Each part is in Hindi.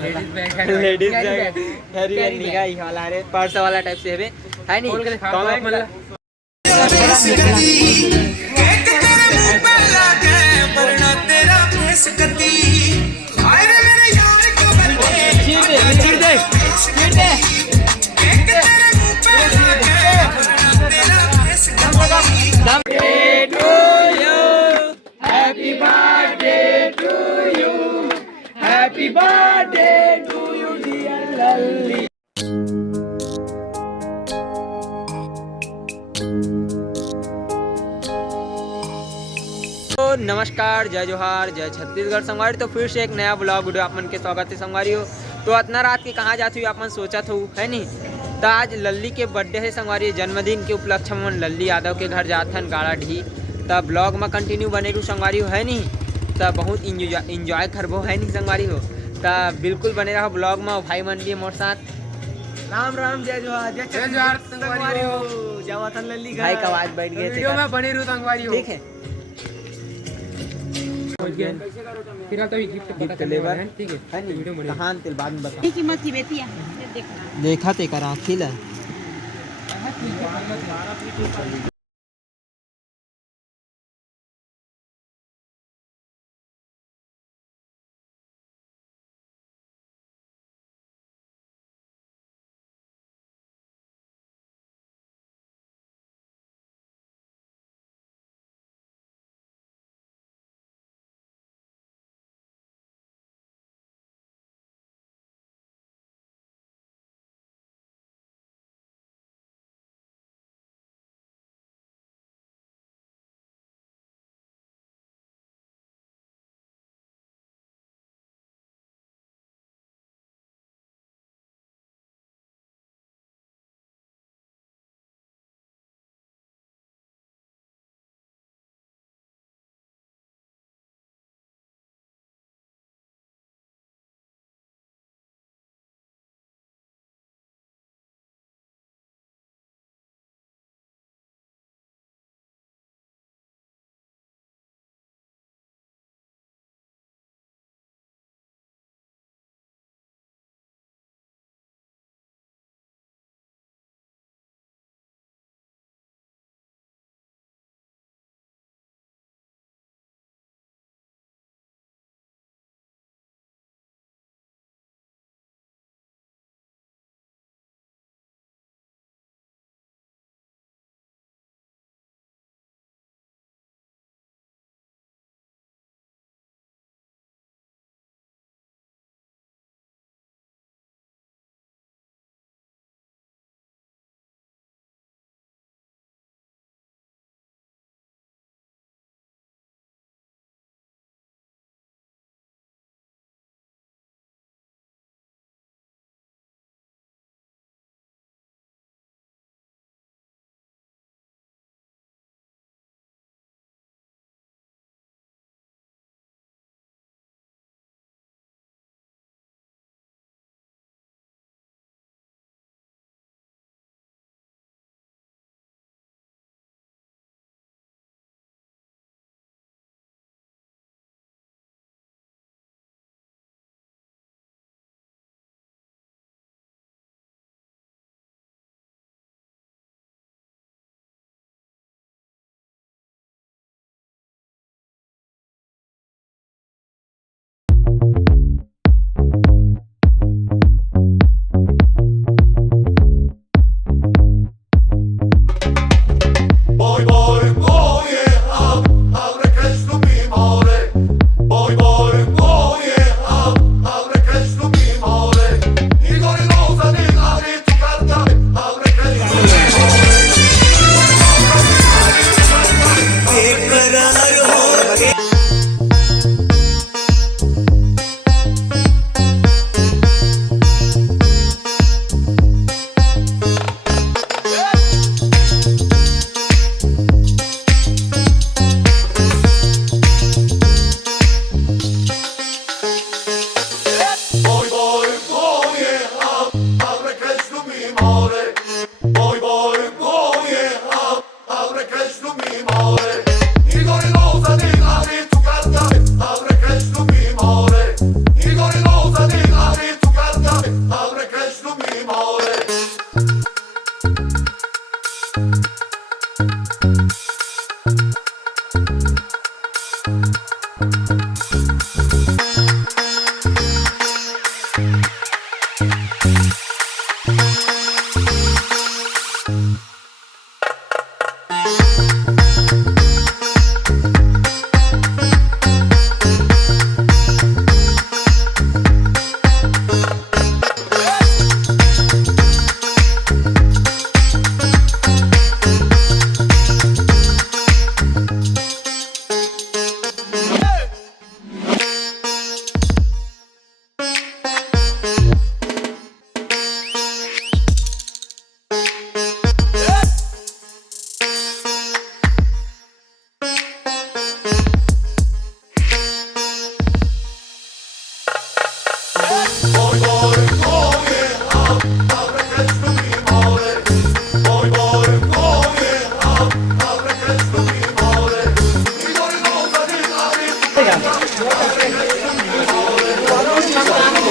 लेडीज बैग कैरी बैग नहीं का ये वाला रे पर्स वाला टाइप से है नहीं comment happy birthday to you happy birthday to you dear Lalli. तो नमस्कार, जय जोहार, जय छत्तीसगढ़ संगवारी। तो फिर से एक नया ब्लॉग वीडियो आप मन के स्वागत है संगवारी हो। तो इतना रात के कहाँ जाती हुई आप मन सोचा था है नहीं। तो आज लल्ली के बर्थडे है संगवारी, जन्मदिन के उपलक्ष्य में लल्ली यादव के घर जाथन गाड़ा ढी। तब ब्लॉग में कंटिन्यू बने रू संगवारी हो है नहीं। तब बहुत इंजॉय करबो है नहीं संगवारी हो। तब बिल्कुल बने रहो ब्लॉग में। भाई मन भी मोर साथ राम राम, जय जोहार, जय जोहार संगवारी हो। जावतन लल्ली भाई का आवाज बैठ गए वीडियो में बने रू संगवारी हो। ठीक है फिर तो गिफ्ट लेबर ठीक है वीडियो में कहां तेल बाद में बता कीमत की बेटी है देखा ते कर आँखी ला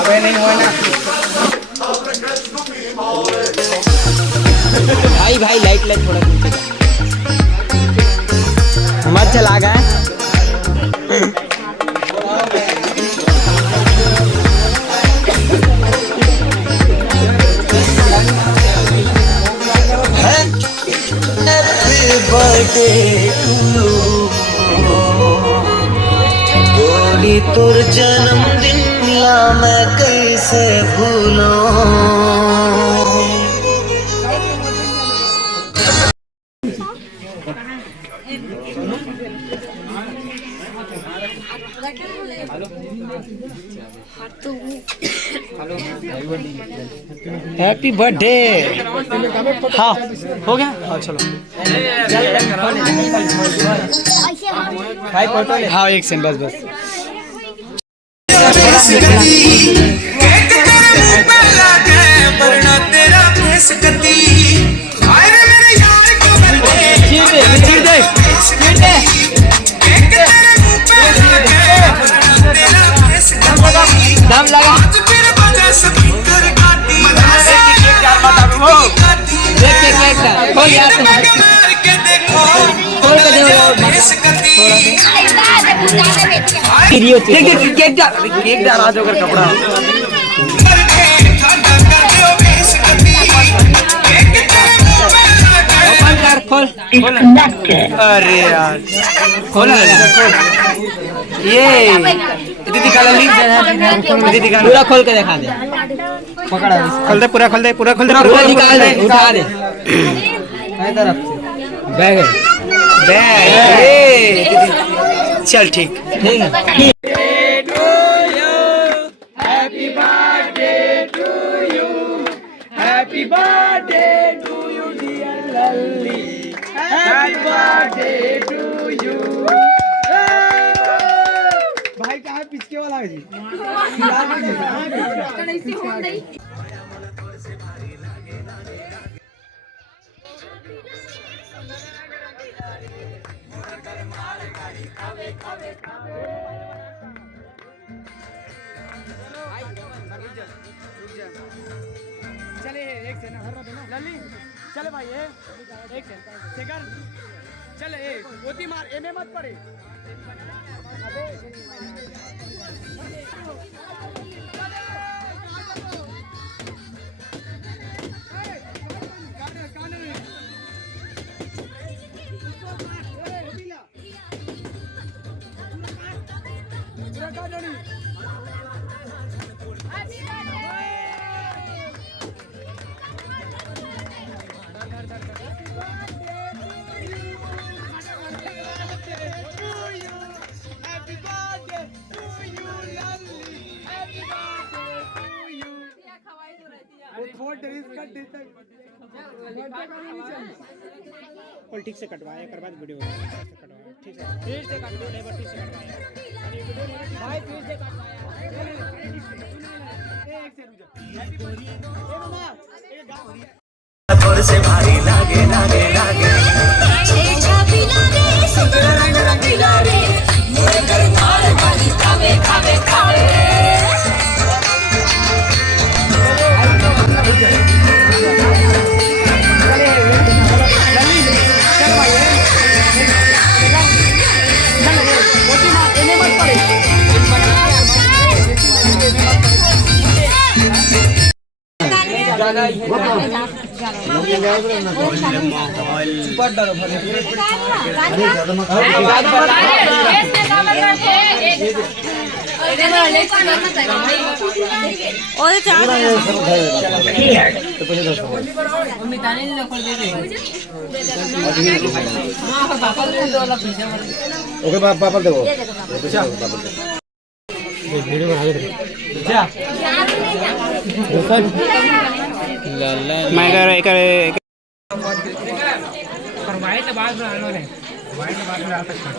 अबे नहीं हुआ ना। भाई भाई लाइट लाइट थोड़ा नीचे कर। मत चला गया बोली तुर जन्मदिन ला मैं कैसे भूलूं। Happy birthday. हाँ हो गया। हाँ चलो भाई फोटो ले। हाँ एक सेकंड बस बस। दम लगा खोल यार खोल के दे केक डाल आज होकर कपड़ा ओपन कर खोल खोल। अरे यार खोल ये दीदी का लली दीदी का पूरा खोल के दिखा दे। पकड़ा खोल दे पूरा खोल दे पूरा खोल दे पूरा निकाल दे उठा दे तरफ बैग है बैग चल ठीक ठीक है। Happy birthday to you, dear Lalli. Happy birthday to you. भाई कहाँ पिचके वाला है जी। चले एक से ना हर देना लली चले भाई एक से सेकंड चले ओती मार एमे मत पड़े और ठीक से कटवाया कर बाद वीडियो कटवाया ठीक है फिर से काट दो लेबर ठीक से कटवाया भाई फिर से कटवाया एक से रुक जा ए मामा एक गांव थोड़ से भारी लागे लागे लागे ओके पापा देखो वीडियो बना दे मैं कर करवाए तो बाद में आनो रे वाइट के बाद में आ सकता है।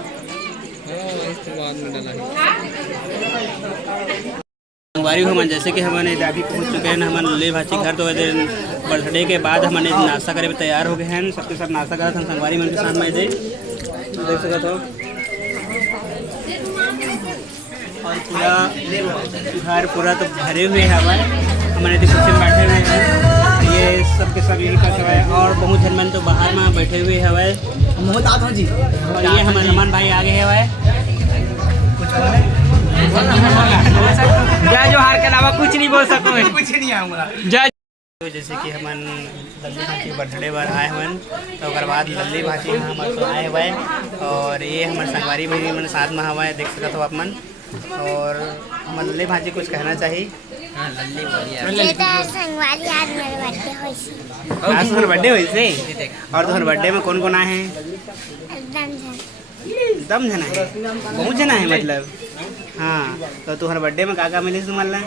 इसके बाद में डाला संगवारी हमन जैसे कि हमन अभी पहुंच चुके हैं हमन लल्ली भाची घर। तो बर्थडे के बाद हमन नाश्ता करे में तैयार हो गए हैं। सबके साथ नाश्ता करत हम संगवारी मन के साथ में देख सकत हो। और पूरा घर पूरा तो भरे हुए हवा हमन कुछ बैठे हुए हैं। ये सबके सब यही कर है और बहुत जन मन तो बाहर में बैठे हुए हवा। जी और ये हमारे रमन भाई आगे है भाई जय जोहार के अलावा कुछ नहीं बोल सकूँ मैं। कुछ नहीं आऊँगा। जय तो जैसे कि हमन लल्ली भाची बर्थडे पर आए हन तो ओकर बाद लल्ली भाची हमारे तो आए हुए और ये हमारे संगवारी भाई मन साथ में हवा देख सकते हो आप मन। और हम लल्ली भाची कुछ कहना चाहिए। संगवारी आज मेरे बर्थडे होई सी आज तुम्हारा बर्थडे हुई से और तुम्हारे बर्थडे में कौन कौन आए हैं? दम जना है बहुत जना है मतलब। हाँ तो तुम्हारे बर्थडे में का मिली तुम्हारा?